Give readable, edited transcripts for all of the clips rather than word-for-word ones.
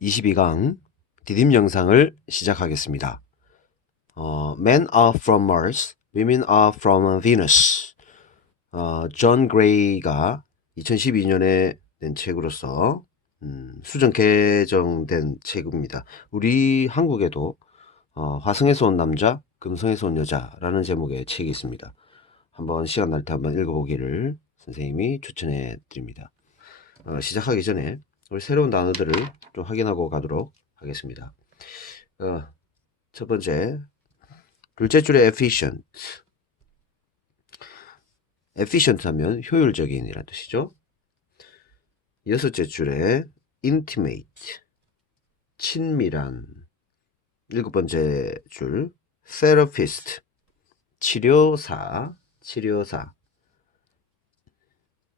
(22강) 디딤 영상을 시작하겠습니다. Men are from Mars, women are from Venus. 존 그레이가 2012년에 낸 책으로서 수정 개정된 책입니다. 우리 한국에도 화성에서 온 남자, 금성에서 온 여자라는 제목의 책이 있습니다. 한번 시간 날 때 한번 읽어보기를 선생님이 추천해 드립니다. 시작하기 전에 우리 새로운 단어들을 좀 확인하고 가도록 하겠습니다. 첫 번째, 둘째 줄에 efficient. efficient 하면 효율적인 이라는 뜻이죠. 여섯째 줄에 intimate. 친밀한. 일곱 번째 줄 therapist. 치료사.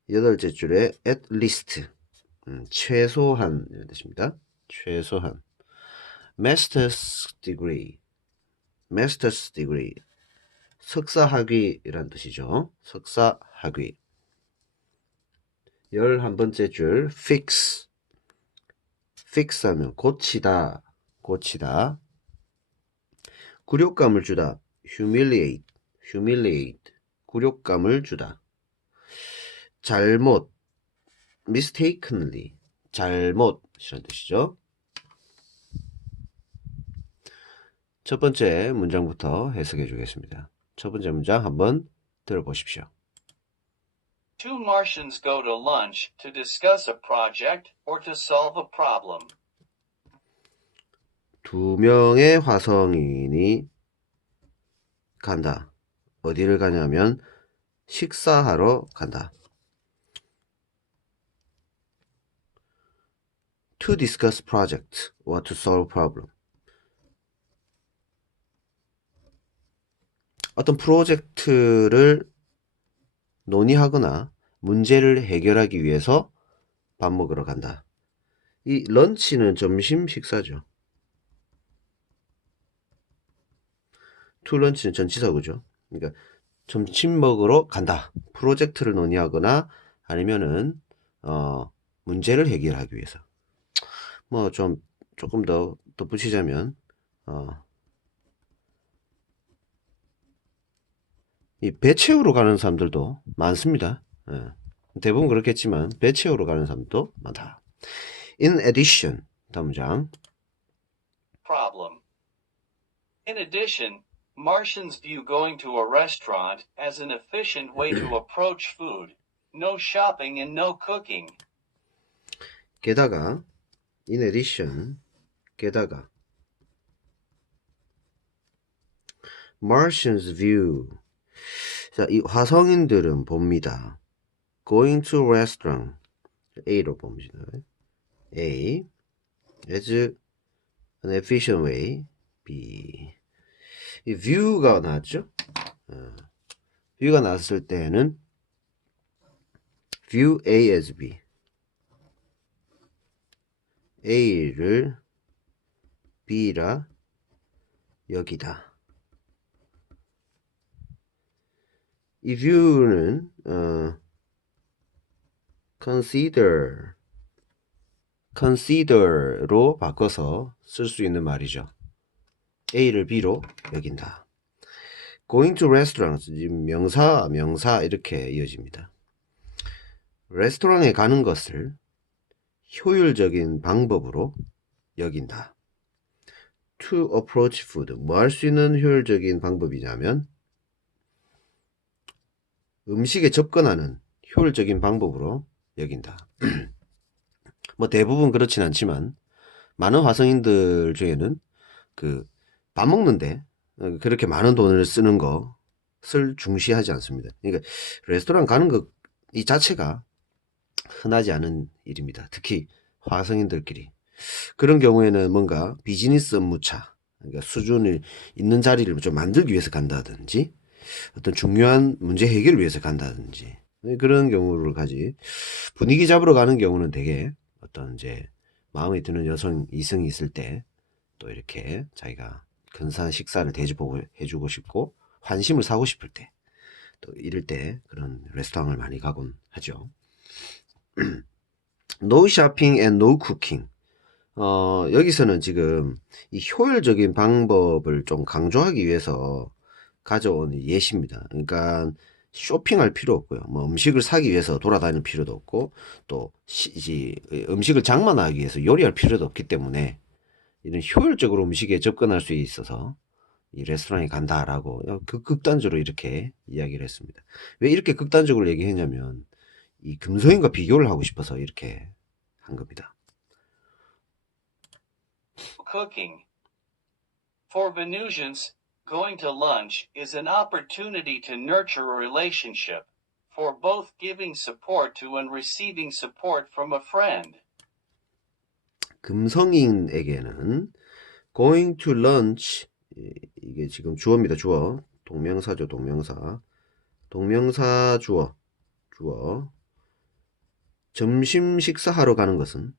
여덟째 줄에 at least. 최소한 이런 뜻입니다. 최소한. master's degree. 석사학위라는 뜻이죠. 석사학위. 11번째 줄 fix 하면 고치다. 굴욕감을 주다. humiliate. 굴욕감을 주다. 잘못 mistakenly. 잘못이라는 뜻이죠. 첫 번째 문장부터 해석해 주겠습니다. 첫 번째 문장 한번 들어보십시오. Two Martians go to lunch to discuss a project or to solve a problem. 두 명의 화성인이 간다. 어디를 가냐면 식사하러 간다. To discuss project or to solve problem. 어떤 프로젝트를 논의하거나 문제를 해결하기 위해서 밥 먹으러 간다. 이 런치는 점심 식사죠. to 런치는 전치사구죠. 그러니까 점심 먹으러 간다. 프로젝트를 논의하거나 아니면은 문제를 해결하기 위해서. 뭐 조금 더 덧붙이자면 이 배 채우러 가는 사람들도 많습니다. 대부분 그렇겠지만 배 채우러 가는 사람도 많다. In addition, 다음 문장. Problem. In addition, Martians view going to a restaurant as an efficient way to approach food. No shopping and no cooking. 게다가 in addition, 게다가 Martians view. 자, 이 화성인들은 봅니다. Going to restaurant. A로 봅니다. A as an efficient way. B. 이 view가 나왔죠? view가 나왔을 때는 view A as B. A를 B라 여기다. 이 view는 consider로 바꿔서 쓸 수 있는 말이죠. A를 B로 여긴다. Going to restaurants, 명사 이렇게 이어집니다. 레스토랑에 가는 것을 효율적인 방법으로 여긴다. To approach food, 뭐 할 수 있는 효율적인 방법이냐면 음식에 접근하는 효율적인 방법으로 여긴다. 뭐 대부분 그렇진 않지만 많은 화성인들 중에는 그 밥 먹는데 그렇게 많은 돈을 쓰는 것을 중시하지 않습니다. 그러니까 레스토랑 가는 것 이 자체가 흔하지 않은 일입니다. 특히 화성인들끼리. 그런 경우에는 뭔가 비즈니스 업무차, 그러니까 수준이 있는 자리를 좀 만들기 위해서 간다든지 어떤 중요한 문제 해결을 위해서 간다든지 그런 경우를 가지. 분위기 잡으러 가는 경우는 되게 어떤 이제 마음에 드는 여성 이성이 있을 때 또 이렇게 자기가 근사한 식사를 대접해주고 싶고 환심을 사고 싶을 때, 또 이럴 때 그런 레스토랑을 많이 가곤 하죠. No shopping and no cooking. 여기서는 지금 이 효율적인 방법을 좀 강조하기 위해서 가져온 예시입니다. 그러니까 쇼핑할 필요 없고요. 뭐 음식을 사기 위해서 돌아다닐 필요도 없고, 또 음식을 장만하기 위해서 요리할 필요도 없기 때문에 이런 효율적으로 음식에 접근할 수 있어서 이 레스토랑에 간다라고 극단적으로 이렇게 이야기를 했습니다. 왜 이렇게 극단적으로 얘기했냐면 이 금소인과 비교를 하고 싶어서 이렇게 한 겁니다. Cooking. For Venusians, going to lunch is an opportunity to nurture a relationship, for both giving support to and receiving support from a friend. 금성인에게는 going to lunch, 이게 지금 주어입니다. 주어. 동명사죠. 동명사. 동명사 주어. 점심 식사하러 가는 것은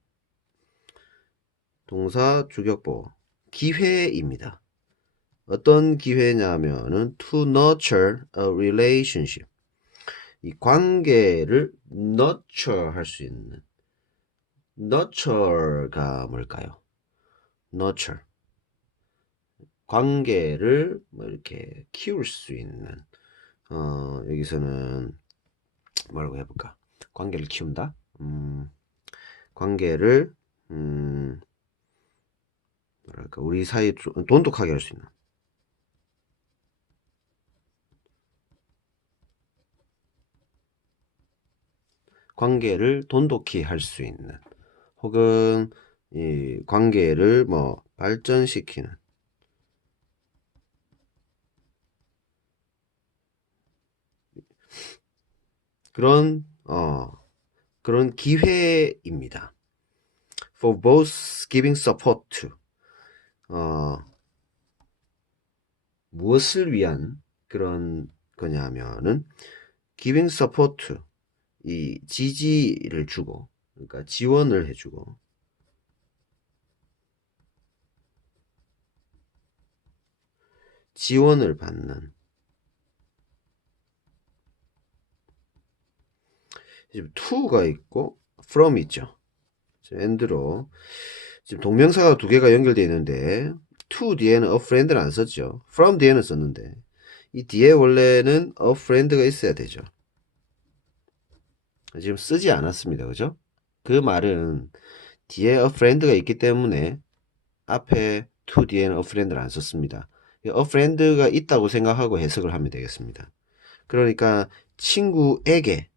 동사 주격보 기회입니다. 어떤 기회냐면은 to nurture a relationship. 이 관계를 nurture 할 수 있는, nurture가 뭘까요? nurture. 관계를 뭐 이렇게 키울 수 있는, 여기서는 뭐라고 해볼까? 관계를 키운다? 관계를, 뭐랄까, 우리 사이 돈독하게 할 수 있는. 관계를 돈독히 할 수 있는, 혹은 이 관계를 뭐 발전시키는 그런 그런 기회입니다. For both giving support to, 무엇을 위한 그런 거냐면은 giving support to, 이 지지를 주고, 그러니까 지원을 해주고, 지원을 받는. 지금 to가 있고 from 있죠. and로 지금 동명사가 두 개가 연결되어 있는데 to 뒤에는 a friend를 안 썼죠. from 뒤에는 썼는데 이 뒤에 원래는 a friend가 있어야 되죠. 지금 쓰지 않았습니다. 그죠? 그 말은 뒤에 a friend가 있기 때문에 앞에 to 뒤에는 a friend를 안 썼습니다. a friend가 있다고 생각하고 해석을 하면 되겠습니다. 그러니까 친구에게,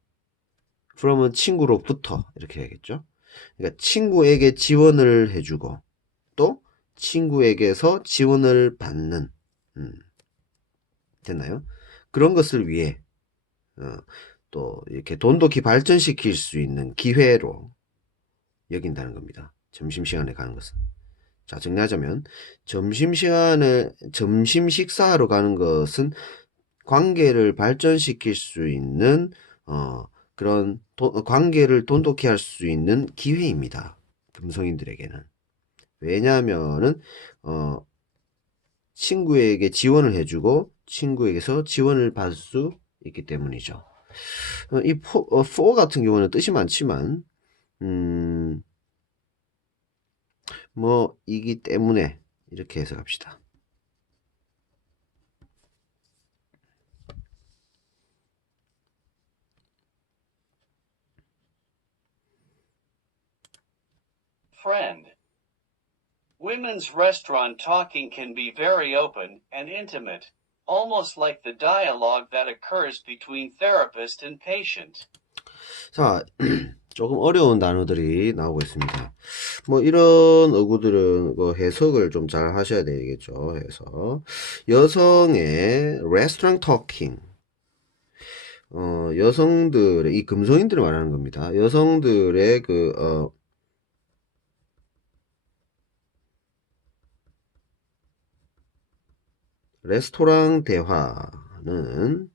from은 친구로부터 이렇게 해야겠죠. 그러니까 친구에게 지원을 해주고 또 친구에게서 지원을 받는, 됐나요? 그런 것을 위해 또 이렇게 돈독히 발전시킬 수 있는 기회로 여긴다는 겁니다. 점심시간에 가는 것은. 자, 정리하자면 점심시간에 점심 식사하러 가는 것은 관계를 발전시킬 수 있는 그런 관계를 돈독히 할 수 있는 기회입니다. 금성인들에게는. 왜냐하면은 친구에게 지원을 해주고 친구에게서 지원을 받을 수 있기 때문이죠. 이 for 같은 경우는 뜻이 많지만 뭐 이기 때문에 이렇게 해석합시다. Friend. Women's restaurant talking can be very open and intimate, almost like the dialogue that occurs between therapist and patient. 자, 조금 어려운 단어들이 나오고 있습니다. 뭐 이런 어구들은 그 해석을 좀 잘 하셔야 되겠죠. 해서 여성의 레스토랑 토킹, 여성들의 이 금성인들을 말하는 겁니다. 여성들의 그 레스토랑 대화는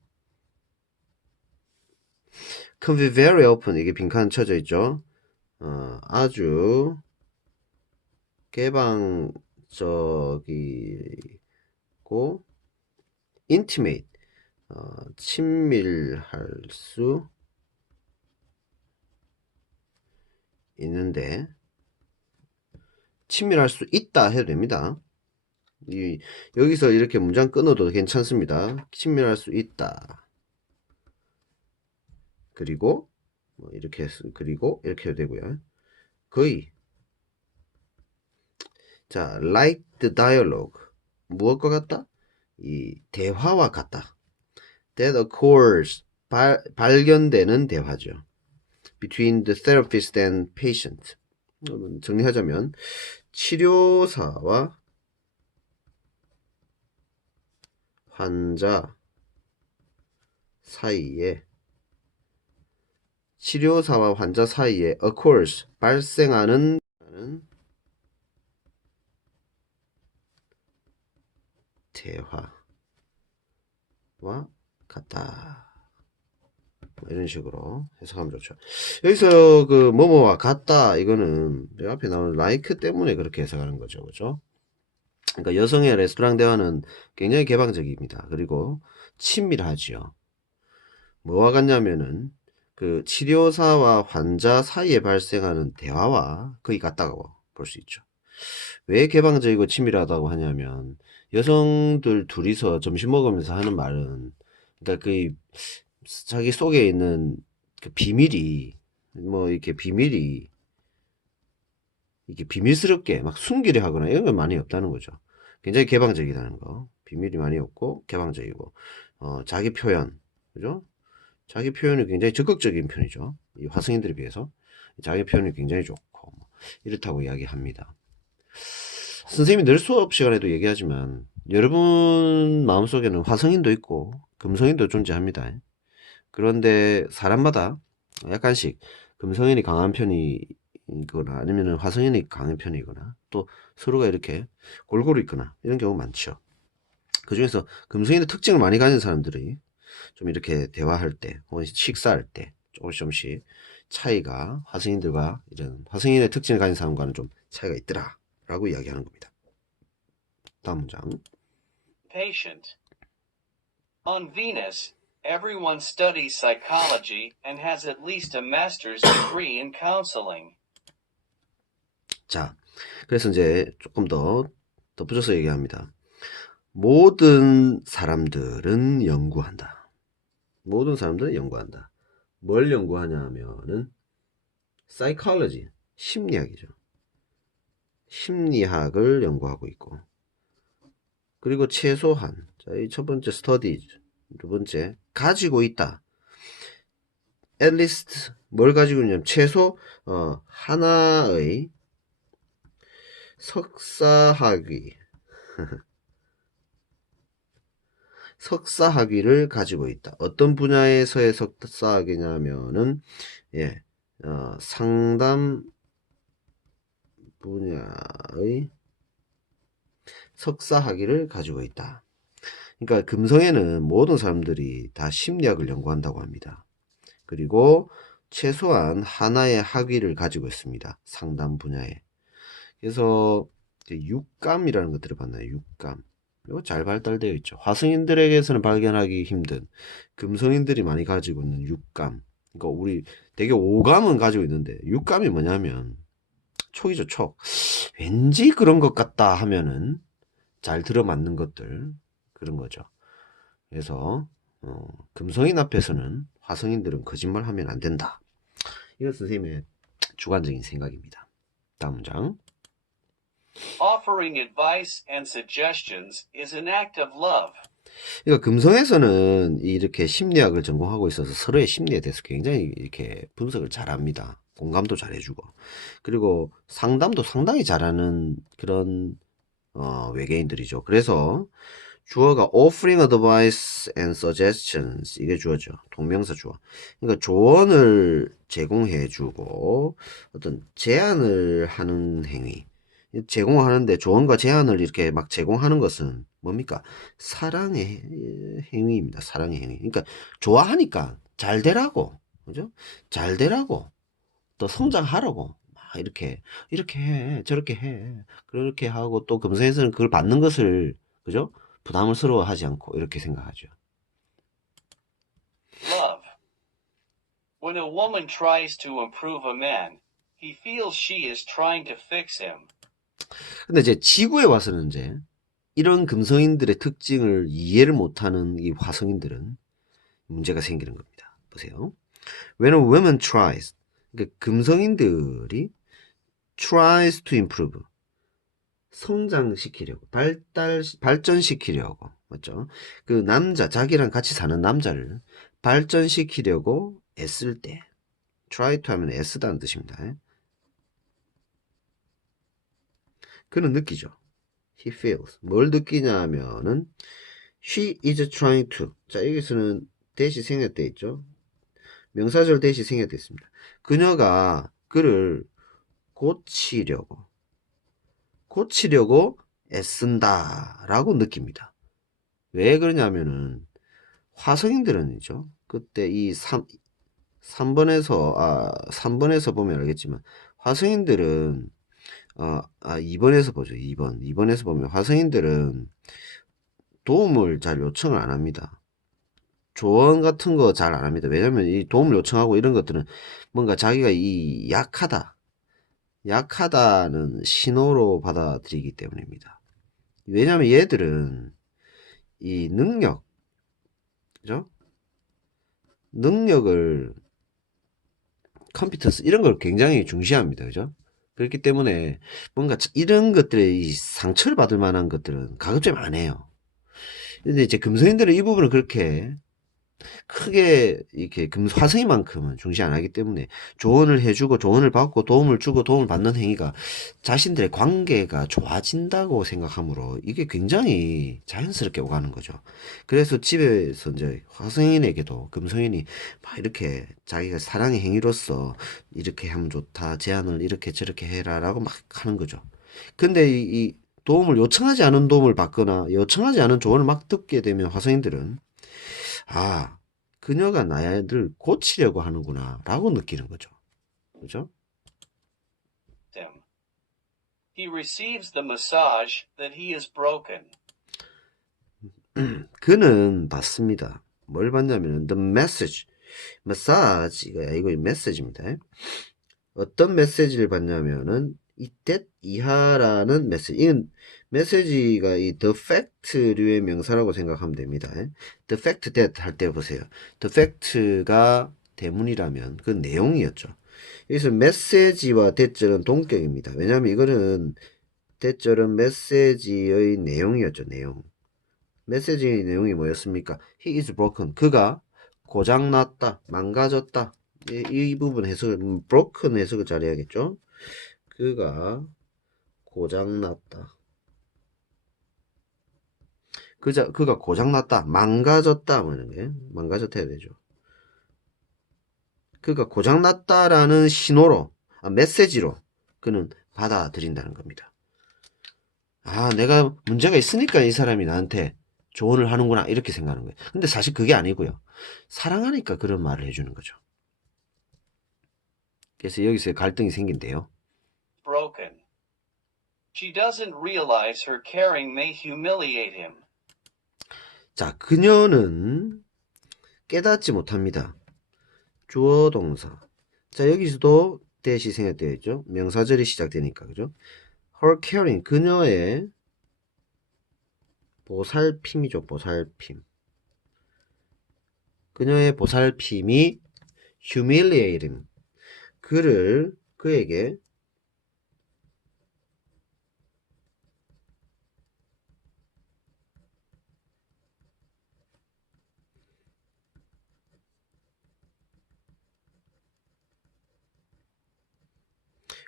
can be very open, 이게 빈칸 쳐져 있죠. 아주 개방적이고 intimate, 친밀할 수 있는데, 친밀할 수 있다 해도 됩니다. 여기서 이렇게 문장 끊어도 괜찮습니다. 친밀할 수 있다. 그리고 그리고 이렇게 해도 되고요. 거의. 자, like the dialogue. 무엇과 같다? 이 대화와 같다. That occurs. 발견되는 대화죠. Between the therapist and patient. 정리하자면 치료사와 환자 사이에 occurs 발생하는 대화와 같다. 이런 식으로 해석하면 좋죠. 여기서 그 뭐뭐와 같다 이거는 내 앞에 나오는 like 때문에 그렇게 해석하는 거죠. 그죠? 그러니까 여성의 레스토랑 대화는 굉장히 개방적입니다. 그리고 친밀하지요. 뭐와 같냐면은 그 치료사와 환자 사이에 발생하는 대화와 거의 같다고 볼 수 있죠. 왜 개방적이고 친밀하다고 하냐면 여성들 둘이서 점심 먹으면서 하는 말은 그러니까 그 자기 속에 있는 그 비밀이 뭐 이렇게 비밀스럽게 막 숨기려 하거나 이런 건 많이 없다는 거죠. 굉장히 개방적이라는 거. 비밀이 많이 없고 개방적이고 자기 표현 그죠? 자기 표현이 굉장히 적극적인 편이죠. 이 화성인들에 비해서 자기 표현이 굉장히 좋고 뭐 이렇다고 이야기합니다. 선생님이 늘 수업 시간에도 얘기하지만 여러분 마음속에는 화성인도 있고 금성인도 존재합니다. 그런데 사람마다 약간씩 금성인이 강한 편이거나 아니면 화성인이 강한 편이거나 또 서로가 이렇게 골고루 있거나 이런 경우 많죠. 그 중에서 금성인의 특징을 많이 가진 사람들이 좀 이렇게 대화할 때 혹은 식사할 때 조금씩 차이가 화성인들과 이런 화성인의 특징을 가진 사람과는 좀 차이가 있더라 라고 이야기하는 겁니다. 다음 문장. Patient. On Venus, everyone studies psychology and has at least a master's degree in counseling. 자, 그래서 이제 조금 더 덧붙여서 얘기합니다. 모든 사람들은 연구한다. 모든 사람들은 연구한다. 뭘 연구하냐 하면은 psychology, 심리학이죠. 심리학을 연구하고 있고 그리고 최소한 이 첫 번째 studies, 두 번째 가지고 있다. at least 뭘 가지고 있냐면 최소 하나의 석사학위를 가지고 있다. 어떤 분야에서의 석사학위냐면은 상담 분야의 석사학위를 가지고 있다. 그러니까 금성에는 모든 사람들이 다 심리학을 연구한다고 합니다. 그리고 최소한 하나의 학위를 가지고 있습니다. 상담 분야에. 그래서 육감이라는 거 들어봤나요? 육감. 이거 잘 발달되어 있죠. 화성인들에게서는 발견하기 힘든 금성인들이 많이 가지고 있는 육감. 그러니까 우리 되게 오감은 가지고 있는데 육감이 뭐냐면 촉이죠, 촉. 왠지 그런 것 같다 하면은 잘 들어맞는 것들 그런 거죠. 그래서 금성인 앞에서는 화성인들은 거짓말하면 안 된다. 이건 선생님의 주관적인 생각입니다. 다음 문장. Offering advice and suggestions is an act of love. 그러니까 금성에서는 이렇게 심리학을 전공하고 있어서 서로의 심리에 대해서 굉장히 이렇게 분석을 잘합니다. 공감도 잘해주고 그리고 상담도 상당히 잘하는 그런 외계인들이죠. 그래서 주어가 offering advice and suggestions 이게 주어죠. 동명사 주어. 그러니까 조언을 제공해주고 어떤 제안을 하는 행위. 제공하는데 조언과 제안을 이렇게 막 제공하는 것은 뭡니까? 사랑의 행위입니다. 사랑의 행위. 그러니까 좋아하니까 잘 되라고, 그죠? 잘 되라고, 또 성장하라고 막 이렇게 해, 저렇게 해, 그렇게 하고 또 금성에서는 그걸 받는 것을 그죠? 부담스러워하지 않고 이렇게 생각하죠. When a woman tries to improve a man, he feels she is trying to fix him. 근데 이제 지구에 와서는 이제 이런 금성인들의 특징을 이해를 못하는 이 화성인들은 문제가 생기는 겁니다. 보세요. When a woman tries, 그러니까 금성인들이 tries to improve, 성장시키려고, 발전시키려고, 맞죠? 그 남자, 자기랑 같이 사는 남자를 발전시키려고 애쓸 때, try to 하면 애쓰다는 뜻입니다. 그는 느끼죠. He feels. 뭘 느끼냐 하면은, she is trying to. 자, 여기서는 대시 생략돼 있죠. 명사절 대시 생략돼 있습니다. 그녀가 그를 고치려고 애쓴다 라고 느낍니다. 왜 그러냐면은 화성인들은이죠. 그때 이 3번에서 보면 알겠지만 화성인들은 2번에서 보죠. 2번에서 보면 화성인들은 도움을 잘 요청을 안 합니다. 조언 같은 거 잘 안 합니다. 왜냐면 이 도움을 요청하고 이런 것들은 뭔가 자기가 이 약하다는 신호로 받아들이기 때문입니다. 왜냐면 얘들은 이 그죠? 능력을, 컴피턴스, 이런 걸 굉장히 중시합니다. 그죠? 그렇기 때문에 뭔가 이런 것들에 이 상처를 받을 만한 것들은 가급적 안 해요. 근데 이제 금성인들은 이 부분을 그렇게 크게 이렇게 화성이만큼은 중시 안 하기 때문에 조언을 해주고 조언을 받고 도움을 주고 도움을 받는 행위가 자신들의 관계가 좋아진다고 생각하므로 이게 굉장히 자연스럽게 오가는 거죠. 그래서 집에서 이제 화성인에게도 금성인이 막 이렇게 자기가 사랑의 행위로서 이렇게 하면 좋다, 제안을 이렇게 저렇게 해라라고 막 하는 거죠. 근데 이 도움을 요청하지 않은 도움을 받거나 요청하지 않은 조언을 막 듣게 되면 화성인들은 그녀가 나를 고치려고 하는구나 라고 느끼는 거죠. 그죠? Him. He receives the massage that he is broken. 그는 받습니다. 뭘 받냐면 the message, massage가 이거 메시지입니다. 어떤 메시지를 받냐면은 이 that 이하라는 메시지. 이건 메시지가 이 the fact류의 명사라고 생각하면 됩니다. the fact that 할 때 보세요. the fact가 대문이라면 그 내용이었죠. 여기서 메시지와 대절은 동격입니다. 왜냐하면 이거는 대절은 메시지의 내용이었죠. 내용. 메시지의 내용이 뭐였습니까? He is broken. 그가 고장났다, 망가졌다. 이 부분 해석을, broken 해석을 잘 해야겠죠? 그가 고장났다. 그가 고장났다, 망가졌다, 뭐 이런 게. 망가졌다 해야 되죠. 그가 고장났다라는 신호로, 메시지로 그는 받아들인다는 겁니다. 내가 문제가 있으니까 이 사람이 나한테 조언을 하는구나, 이렇게 생각하는 거예요. 근데 사실 그게 아니고요. 사랑하니까 그런 말을 해주는 거죠. 그래서 여기서 갈등이 생긴대요. Broken. She doesn't realize her caring may humiliate him. 자, 그녀는 깨닫지 못합니다. 주어 동사. 자, 여기서도 대시 생략되어 있죠. 명사절이 시작되니까, 그죠? Her caring, 그녀의 보살핌이죠. 보살핌. 그녀의 보살핌이 humiliate him. 그에게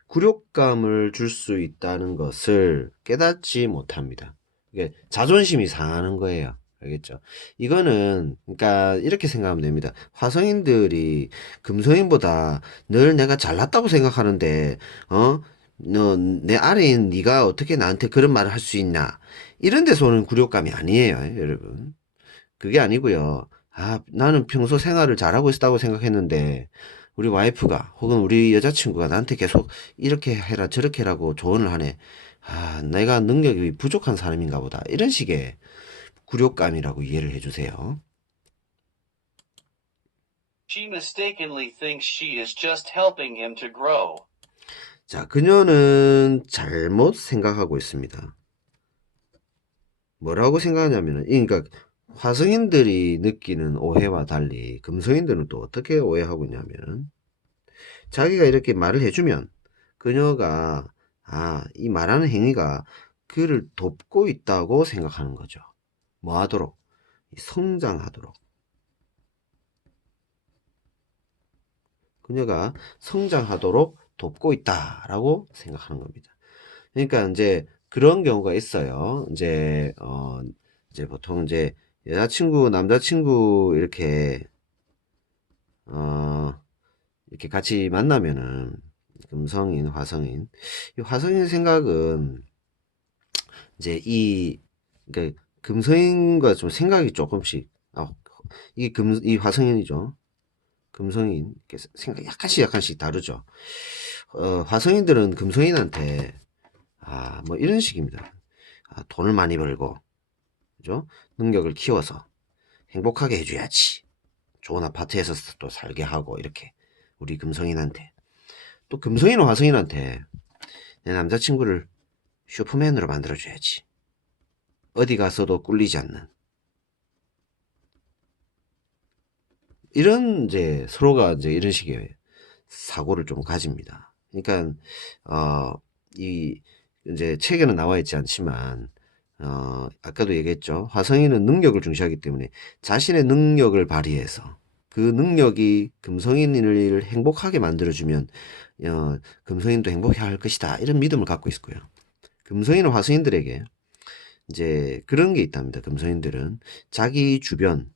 굴욕감을 줄 수 있다는 것을 깨닫지 못합니다. 이게 자존심이 상하는 거예요. 알겠죠? 이거는 그러니까 이렇게 생각하면 됩니다. 화성인들이 금성인보다 늘 내가 잘났다고 생각하는데 너 내 아래인 네가 어떻게 나한테 그런 말을 할 수 있냐? 이런 데서 오는 굴욕감이 아니에요, 여러분. 그게 아니고요. 나는 평소 생활을 잘하고 있다고 생각했는데 우리 와이프가 혹은 우리 여자친구가 나한테 계속 이렇게 해라 저렇게 해라고 조언을 하네. 내가 능력이 부족한 사람인가 보다. 이런 식의 굴욕감이라고 이해를 해주세요. She mistakenly thinks she is just helping him to grow. 자, 그녀는 잘못 생각하고 있습니다. 뭐라고 생각하냐면은, 그러니까 화성인들이 느끼는 오해와 달리 금성인들은 또 어떻게 오해하고 있냐면, 자기가 이렇게 말을 해주면 그녀가 이 말하는 행위가 그를 돕고 있다고 생각하는 거죠. 뭐 하도록? 성장하도록. 그녀가 성장하도록 돕고 있다라고 생각하는 겁니다. 그러니까 이제 그런 경우가 있어요. 이제 보통 이제 여자친구, 남자친구 이렇게 같이 만나면은 금성인, 화성인. 이 화성인 생각은 이제 그러니까 금성인과 좀 생각이 조금씩, 이 화성인이죠. 금성인, 생각이 약간씩 다르죠. 화성인들은 금성인한테, 뭐 이런 식입니다. 돈을 많이 벌고, 그죠? 능력을 키워서 행복하게 해줘야지. 좋은 아파트에서 또 살게 하고, 이렇게. 우리 금성인한테. 또 금성인은 화성인한테 내 남자친구를 슈퍼맨으로 만들어줘야지. 어디 가서도 꿀리지 않는. 이런 이제 서로가 이제 이런 식의 사고를 좀 가집니다. 그러니까 이 이제 책에는 나와 있지 않지만 아까도 얘기했죠. 화성인은 능력을 중시하기 때문에 자신의 능력을 발휘해서 그 능력이 금성인을 행복하게 만들어주면 금성인도 행복해할 것이다. 이런 믿음을 갖고 있고요. 금성인은 화성인들에게 이제 그런 게 있답니다. 금성인들은 자기 주변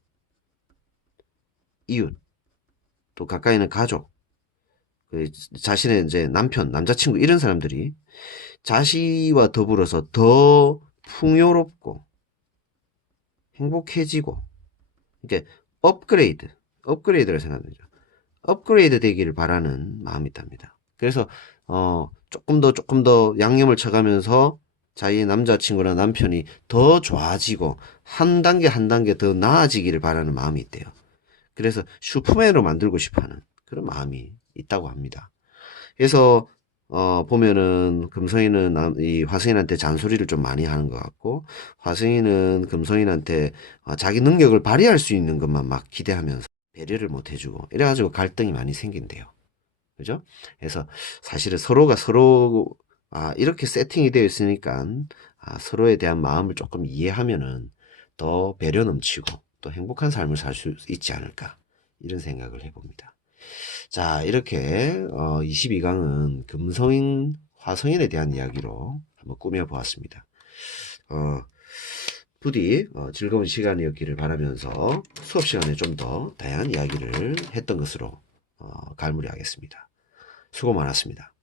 이웃 또 가까이 있는 가족 자신의 이제 남편, 남자친구 이런 사람들이 자신과 더불어서 더 풍요롭고 행복해지고 이게 업그레이드를 생각하죠. 업그레이드 되기를 바라는 마음이 있답니다. 그래서 조금 더 양념을 쳐가면서 자기 남자친구나 남편이 더 좋아지고 한 단계 더 나아지기를 바라는 마음이 있대요. 그래서 슈퍼맨으로 만들고 싶어하는 그런 마음이 있다고 합니다. 그래서 보면은 금성이는 이 화성인한테 잔소리를 좀 많이 하는 것 같고 화성인은 금성인한테 자기 능력을 발휘할 수 있는 것만 막 기대하면서 배려를 못 해주고 이래가지고 갈등이 많이 생긴대요. 그죠? 그래서 사실은 서로가 서로 이렇게 세팅이 되어 있으니까 서로에 대한 마음을 조금 이해하면은 더 배려 넘치고 또 행복한 삶을 살 수 있지 않을까 이런 생각을 해봅니다. 자, 이렇게 22강은 금성인, 화성인에 대한 이야기로 한번 꾸며보았습니다. 부디 즐거운 시간이었기를 바라면서 수업 시간에 좀 더 다양한 이야기를 했던 것으로 갈무리하겠습니다. 수고 많았습니다.